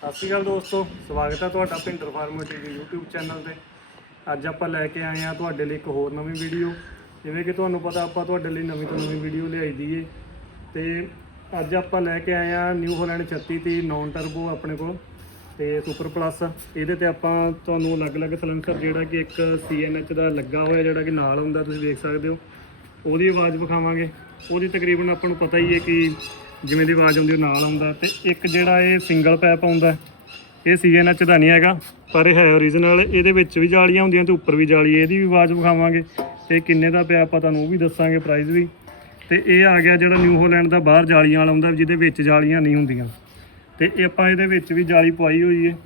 ਸਤਿ ਸ਼੍ਰੀ ਅਕਾਲ ਦੋਸਤੋ, ਸਵਾਗਤ ਹੈ ਤੁਹਾਡਾ Bhinder farmer TV YouTube channel ਤੇ। ਅੱਜ ਆਪਾਂ ਲੈ ਕੇ ਆਏ ਹਾਂ ਤੁਹਾਡੇ ਲਈ ਇੱਕ ਹੋਰ ਨਵੀਂ ਵੀਡੀਓ ਜਿਵੇਂ ਕਿ ਤੁਹਾਨੂੰ ਪਤਾ ਆਪਾਂ ਤੁਹਾਡੇ ਲਈ ਨਵੀਂ ਤੋਂ ਨਵੀਂ ਵੀਡੀਓ ਲਿਆਈ ਦੀ ਏ। ਤੇ ਅੱਜ ਆਪਾਂ ਲੈ ਕੇ ਆਏ ਹਾਂ new Holland Holland 3630 non turbo ਆਪਣੇ ਕੋਲ ਤੇ ਸੁਪਰ ਪਲੱਸ ਇਹਦੇ ਤੇ ਆਪਾਂ ਤੁਹਾਨੂੰ ਅਲੱਗ-ਅਲੱਗ ਸਲੈਂਸਰ ਜਿਹੜਾ ਕਿ ਇੱਕ CNH ਦਾ ਲੱਗਾ ਹੋਇਆ ਜਿਹੜਾ ਕਿ ਨਾਲ ਹੁੰਦਾ, ਤੁਸੀਂ ਦੇਖ ਸਕਦੇ ਹੋ। ਉਹਦੀ ਆਵਾਜ਼ ਵਿਖਾਵਾਂਗੇ। ਉਹਦੀ ਤਕਰੀਬਨ ਆਪਾਂ ਨੂੰ ਪਤਾ ਹੀ ਹੈ ਕਿ ਜਿਵੇਂ ਦੀ ਆਵਾਜ਼ ਆਉਂਦੀ ਉਹ ਨਾਲ ਆਉਂਦਾ ਤੇ ਇੱਕ ਜਿਹੜਾ ਇਹ ਸਿੰਗਲ ਪੈਪ ਆਉਂਦਾ, ਇਹ CNH ਦਾ ਨਹੀਂ ਹੈਗਾ, ਪਰ ਇਹ ਹੈ ਓਰੀਜਨਲ ਇਹਦੇ ਵਿੱਚ ਵੀ ਜਾਲੀਆਂ ਹੁੰਦੀਆਂ ਤੇ ਉੱਪਰ ਵੀ ਜਾਲੀ, ਇਹਦੀ ਵੀ ਆਵਾਜ਼ ਵਿਖਾਵਾਂਗੇ ਤੇ ਕਿੰਨੇ ਦਾ ਪਿਆ ਆਪਾਂ ਤੁਹਾਨੂੰ ਉਹ ਵੀ ਦੱਸਾਂਗੇ ਪ੍ਰਾਈਸ ਵੀ। ਤੇ ਇਹ ਆ ਗਿਆ ਜਿਹੜਾ ਨਿਊ ਹੋਲੈਂਡ ਦਾ ਬਾਹਰ ਜਾਲੀਆਂ ਵਾਲਾ ਹੁੰਦਾ, ਜਿਹਦੇ ਵਿੱਚ ਜਾਲੀਆਂ ਨਹੀਂ ਹੁੰਦੀਆਂ। ਤੇ ਇਹ ਆਪਾਂ ਇਹਦੇ ਵਿੱਚ ਵੀ ਜਾਲੀ ਪਵਾਈ ਹੋਈ ਹੈ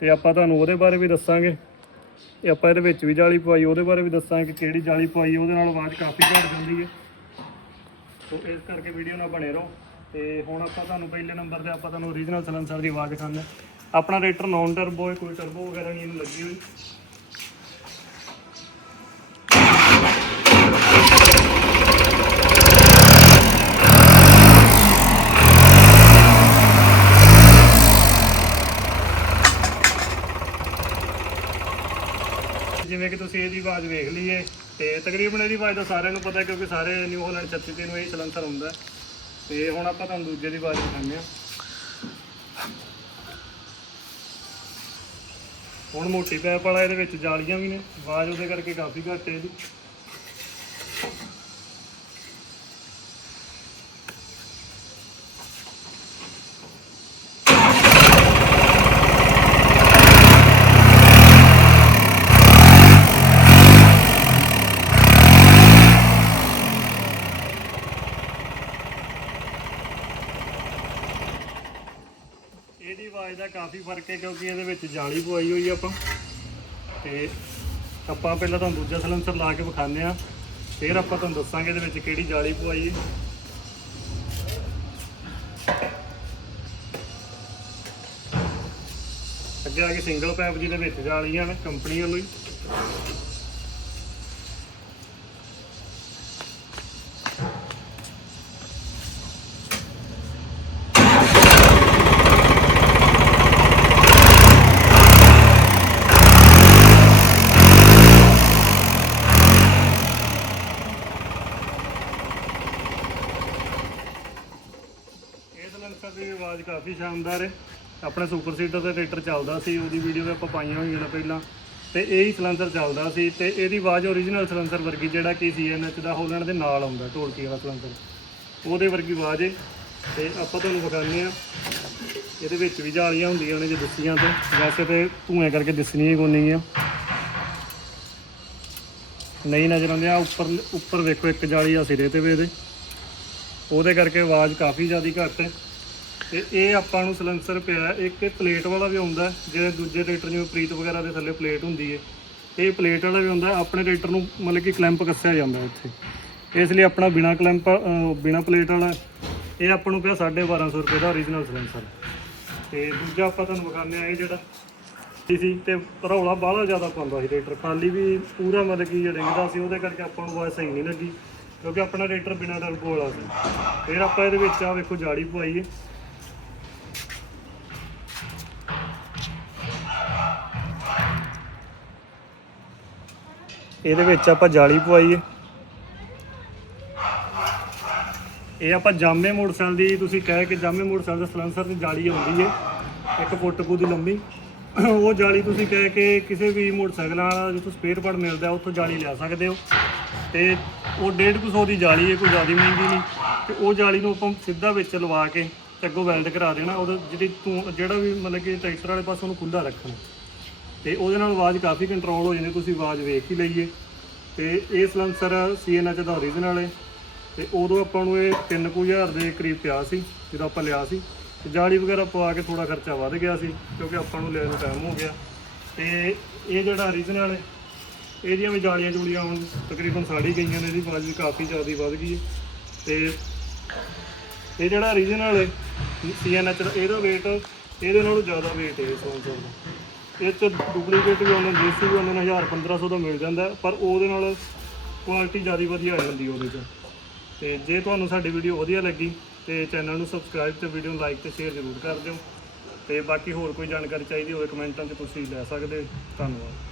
ਤੇ ਆਪਾਂ ਤੁਹਾਨੂੰ ਉਹਦੇ ਬਾਰੇ ਵੀ ਦੱਸਾਂਗੇ। ਇਹ ਆਪਾਂ ਇਹਦੇ ਵਿੱਚ ਵੀ ਜਾਲੀ ਪਵਾਈ, ਉਹਦੇ ਬਾਰੇ ਵੀ ਦੱਸਾਂਗੇ ਕਿ ਕਿਹੜੀ ਜਾਲੀ ਪਵਾਈ, ਉਹਦੇ ਨਾਲ ਆਵਾਜ਼ ਕਾਫੀ ਘੱਟ ਜਾਂਦੀ ਹੈ ਸੋ ਇਸ ਕਰਕੇ ਵੀਡੀਓ ਨਾਲ ਬਣੇ ਰਹੋ। ਤੇ ਹੁਣ ਆਪਾਂ ਤੁਹਾਨੂੰ ਪਹਿਲੇ ਨੰਬਰ ਤੇ ਆਪਾਂ ਤੁਹਾਨੂੰ ਓਰੀਜਨਲ ਸਲੈਂਸਰ ਦੀ ਆਵਾਜ਼ ਖਾਂਦੇ ਆਪਣਾ ਰੇਟਰ ਨੌਨ ਟਰਬੋ ਹੈ, ਕੋਈ ਟਰਬੋ ਵਗੈਰਾ ਨਹੀਂ ਇਹਨੂੰ ਲੱਗੀ ਹੋਈ। ਜਿਵੇਂ ਕਿ ਤੁਸੀਂ ਇਹਦੀ ਆਵਾਜ਼ ਵੇਖ ਲਈਏ, ਤੇ ਤਕਰੀਬਨ ਇਹਦੀ ਆਵਾਜ਼ ਤਾਂ ਸਾਰਿਆਂ ਨੂੰ ਪਤਾ ਕਿਉਂਕਿ ਸਾਰੇ ਨਿਊ ਹਾਲੈਂਡ 36 ਨੂੰ ਇਹ ਸਲੈਂਸਰ ਹੁੰਦਾ ਤੇ ਹੁਣ ਆਪਾਂ ਤੁਹਾਨੂੰ ਦੂਜੇ ਦੀ ਆਵਾਜ਼ ਦਿਖਾਉਂਦੇ ਹਾਂ। ਹੁਣ ਮੋਟੀ ਪੈਪ ਵਾਲਾ ਇਹਦੇ ਵਿੱਚ ਜਾਲੀਆਂ ਵੀ ਨੇ, ਆਵਾਜ਼ ਉਹਦੇ ਕਰਕੇ ਕਾਫੀ ਘੱਟ ਹੈ ਇਹਦੀ। ਇਹਦੀ ਦਾ ਕਾਫੀ ਫ਼ਰਕ ਹੈ ਕਿਉਂਕਿ ਇਹਦੇ ਵਿੱਚ ਜਾਲੀ ਪਵਾਈ ਹੋਈ ਆਪਾਂ। ਤੇ ਆਪਾਂ ਪਹਿਲਾਂ ਤੁਹਾਨੂੰ ਦੂਜਾ ਸਲੈਂਸਰ ਲਾ ਕੇ ਵਿਖਾਉਂਦੇ ਆ ਫਿਰ ਆਪਾਂ ਤੁਹਾਨੂੰ ਦੱਸਾਂਗੇ ਇਹਦੇ ਵਿੱਚ ਕਿਹੜੀ ਜਾਲੀ ਪਵਾਈ ਹੈ। ਅੱਗੇ ਆ ਕੇ ਸਿੰਗਲ ਪੈਪ ਜਿਹਦੇ ਵਿੱਚ ਜਾਲੀਆਂ ਨੇ, ਕੰਪਨੀ ਵੱਲੋਂ ਹੀ। ਇਹ ਦੀ ਆਵਾਜ਼ ਕਾਫੀ ਸ਼ਾਨਦਾਰ ਹੈ। ਆਪਣੇ ਸੁਪਰ ਸੀਟਰ ਤੇ ਟਰੈਕਟਰ ਚੱਲਦਾ ਸੀ, ਉਹਦੀ ਵੀਡੀਓ ਵੀ ਆਪਾਂ ਪਾਈਆਂ ਹੋਈਆਂ ਨੇ ਪਹਿਲਾਂ। ਤੇ ਇਹ ਹੀ ਸਲੈਂਸਰ ਚੱਲਦਾ ਸੀ ਤੇ ਇਹਦੀ ਆਵਾਜ਼ ਓਰੀਜਨਲ ਸਲੈਂਸਰ ਵਰਗੀ, ਜਿਹੜਾ ਕਿ ਸੀਐਨਐਚ ਦਾ ਹੋਲੈਂਡ ਦੇ ਨਾਲ ਆਉਂਦਾ, ਢੋਲਕੀ ਵਾਲਾ ਸਲੈਂਸਰ ਉਹਦੇ ਵਰਗੀ ਆਵਾਜ਼ ਹੈ ਤੇ ਆਪਾਂ ਤੁਹਾਨੂੰ ਵਿਖਾਉਂਦੇ ਆ ਇਹਦੇ ਵਿੱਚ ਵੀ ਜਾਲੀਆਂ ਹੁੰਦੀਆਂ ਨੇ ਜੇ ਦੱਸੀਆਂ ਤੇ। ਵੈਸੇ ਤੇ ਧੂਏ ਕਰਕੇ ਦਿਸਣੀਆਂ ਕੋਈ ਨਹੀਂ ਆ ਨਹੀਂ ਨਜ਼ਰ ਆਉਂਦੇ ਆ ਉੱਪਰ ਉੱਪਰ ਵੇਖੋ, ਇੱਕ ਜਾਲੀ ਆ ਸਿਰੇ ਤੇ ਵੀ ਇਹਦੇ। ਉਹਦੇ ਕਰਕੇ ਆਵਾਜ਼ ਕਾਫੀ ਜ਼ਿਆਦਾ ਘੱਟ ਹੈ। ਤੇ ਇਹ ਆਪਾਂ ਨੂੰ ਸਲੈਂਸਰ ਪਿਆ ਇੱਕ ਇਹ ਪਲੇਟ ਵਾਲਾ ਵੀ ਆਉਂਦਾ ਹੈ, ਜਿਹੜੇ ਦੂਜੇ ਟਰੈਕਟਰ ਜਿਵੇਂ ਪ੍ਰੀਤ ਵਗੈਰਾ ਦੇ ਥੱਲੇ ਪਲੇਟ ਹੁੰਦੀ ਹੈ। ਇਹ ਪਲੇਟ ਵਾਲਾ ਵੀ ਆਉਂਦਾ ਆਪਣੇ ਟਰੈਕਟਰ ਨੂੰ ਮਤਲਬ ਕਿ ਕਲੈਂਪ ਕੱਸਿਆ ਜਾਂਦਾ ਹੈ ਇੱਥੇ। ਇਸ ਲਈ ਆਪਣਾ ਬਿਨਾ ਕਲੈਂਪ ਅਹ, ਬਿਨਾ ਪਲੇਟ ਵਾਲਾ ਇਹ ਆਪਾਂ ਨੂੰ ਪਿਆ 1250 ਰੁਪਏ ਦਾ ਓਰੀਜਨਲ ਸਲੈਂਸਰ। ਤੇ ਦੂਜਾ ਆਪਾਂ ਤੁਹਾਨੂੰ ਵਿਖਾਉਂਦੇ ਆ ਇਹ ਜਿਹੜਾ ਇਹ ਸੀ ਤੇ ਰੌਲਾ ਬਾਹਲਾ ਜ਼ਿਆਦਾ ਪਾਉਂਦਾ ਸੀ ਟਰੈਕਟਰ। ਖਾਲੀ ਵੀ ਪੂਰਾ ਮਤਲਬ ਕਿ ਰਿੰਗਦਾ ਸੀ ਉਹਦੇ ਕਰਕੇ ਆਪਾਂ ਨੂੰ ਆਵਾਜ਼ ਸਹੀ ਨਹੀਂ ਲੱਗੀ ਕਿਉਂਕਿ ਆਪਣਾ ਟਰੈਕਟਰ ਬਿਨਾਂ ਟਰਬੋ ਵਾਲਾ ਸੀ। ਫਿਰ ਆਪਾਂ ਇਹਦੇ ਵਿੱਚ ਆ ਵੇਖੋ ਜਾਲੀ ਪਵਾਈਏ ਇਹਦੇ ਵਿੱਚ ਆਪਾਂ ਜਾਲੀ ਪਵਾਈਏ। ਇਹ ਆਪਾਂ ਜਾਮੇ ਮੋਟਰਸਾਈਕਲ ਦੀ, ਤੁਸੀਂ ਕਹਿ ਕੇ ਜਾਮੇ ਮੋਟਰਸਾਈਕਲ ਦੇ ਸਲੈਂਸਰ ਦੀ ਜਾਲੀ ਆਉਂਦੀ ਹੈ ਇੱਕ ਫੁੱਟ ਕੁ ਦੀ ਲੰਬੀ ਉਹ ਜਾਲੀ ਤੁਸੀਂ ਕਹਿ ਕੇ ਕਿਸੇ ਵੀ ਮੋਟਰਸਾਈਕਲਾਂ ਵਾਲਾ ਜਿੱਥੋਂ ਸਪੇਅਰ ਪਾਰਟ ਮਿਲਦਾ, ਉੱਥੋਂ ਜਾਲੀ ਲੈ ਸਕਦੇ ਹੋ। ਤੇ ਉਹ 150 ਦੀ ਜਾਲੀ ਹੈ ਕੋਈ ਜ਼ਿਆਦਾ ਮਹਿੰਗੀ ਨਹੀਂ। ਤੇ ਉਹ ਜਾਲੀ ਨੂੰ ਆਪਾਂ ਸਿੱਧਾ ਵਿੱਚ ਲਵਾ ਕੇ ਅੱਗੋਂ ਵੈਲਡ ਕਰਾ ਦੇਣਾ, ਉਹਦਾ ਜਿਹੜੀ ਤੂੰ ਜਿਹੜਾ ਵੀ ਮਤਲਬ ਕਿ ਟਰੈਕਟਰ ਵਾਲੇ ਪਾਸੇ ਉਹਨੂੰ ਖੁੱਲ੍ਹਾ ਰੱਖਣਾ। ਤੇ ਉਹਦੇ ਨਾਲ ਆਵਾਜ਼ ਕਾਫੀ ਕੰਟਰੋਲ ਹੋ ਜਾਂਦੀ ਤੁਸੀਂ ਆਵਾਜ਼ ਵੇਖ ਹੀ ਲਈਏ। ਤੇ ਇਹ ਸਲੈਂਸਰ CNH ਦਾ ਓਰੀਜਨਲ ਹੈ ਤੇ ਉਦੋਂ ਆਪਾਂ ਨੂੰ ਇਹ 3000 ਦੇ ਕਰੀਬ ਪਿਆ ਸੀ, ਜਦੋਂ ਆਪਾਂ ਲਿਆ ਸੀ। ਤੇ ਜਾਲੀ ਵਗੈਰਾ ਪਵਾ ਕੇ ਥੋੜਾ ਖਰਚਾ ਵੱਧ ਗਿਆ ਸੀ, ਕਿਉਂਕਿ ਆਪਾਂ ਨੂੰ ਲੈਣ ਨੂੰ ਟਾਈਮ ਹੋ ਗਿਆ। ਤੇ ਇਹ ਜਿਹੜਾ ਓਰੀਜਨਲ ਹੈ ਇਹਦੀਆਂ ਵੀ ਜਾਲੀਆਂ ਜੁਲੀਆਂ ਹੁਣ ਤਕਰੀਬਨ ਸਾੜੀ ਗਈਆਂ ਨੇ, ਇਹਦੀ ਆਵਾਜ਼ ਵੀ ਕਾਫੀ ਜ਼ਿਆਦਾ ਵੱਧ ਗਈ ਹੈ ਤੇ ਇਹ ਜਿਹੜਾ ਓਰੀਜਨਲ ਹੈ CNH ਦਾ, ਇਹਦਾ weight, ਇਹਦੇ ਨਾਲੋਂ ਜ਼ਿਆਦਾ weight ਹੈ ਇਸ ਸੌਂਸਰ ਦਾ। ਇਹ ਚ ਡੁਪਲੀਕੇਟ ਵੀ ਉਹਨਾਂ ਦੇਸੀ ਵੀ ਉਹਨਾਂ ਨੂੰ 1000 1500 ਦਾ ਮਿਲ ਜਾਂਦਾ ਪਰ ਉਹਦੇ ਨਾਲ ਕੁਆਲਿਟੀ ਜ਼ਿਆਦਾ ਵਧੀਆ ਆ ਜਾਂਦੀ ਉਹਦੇ 'ਚ। ਤੇ ਜੇ ਤੁਹਾਨੂੰ ਸਾਡੀ ਵੀਡੀਓ ਵਧੀਆ ਲੱਗੀ, ਤੇ ਚੈਨਲ ਨੂੰ ਸਬਸਕ੍ਰਾਈਬ ਤੇ ਵੀਡੀਓ ਨੂੰ ਲਾਈਕ ਤੇ ਸ਼ੇਅਰ ਜ਼ਰੂਰ ਕਰ ਦਿਓ। ਤੇ ਬਾਕੀ ਹੋਰ ਕੋਈ ਜਾਣਕਾਰੀ ਚਾਹੀਦੀ ਹੋਵੇ, ਕਮੈਂਟਾਂ 'ਚ ਤੁਸੀਂ ਲੈ ਸਕਦੇ ਧੰਨਵਾਦ।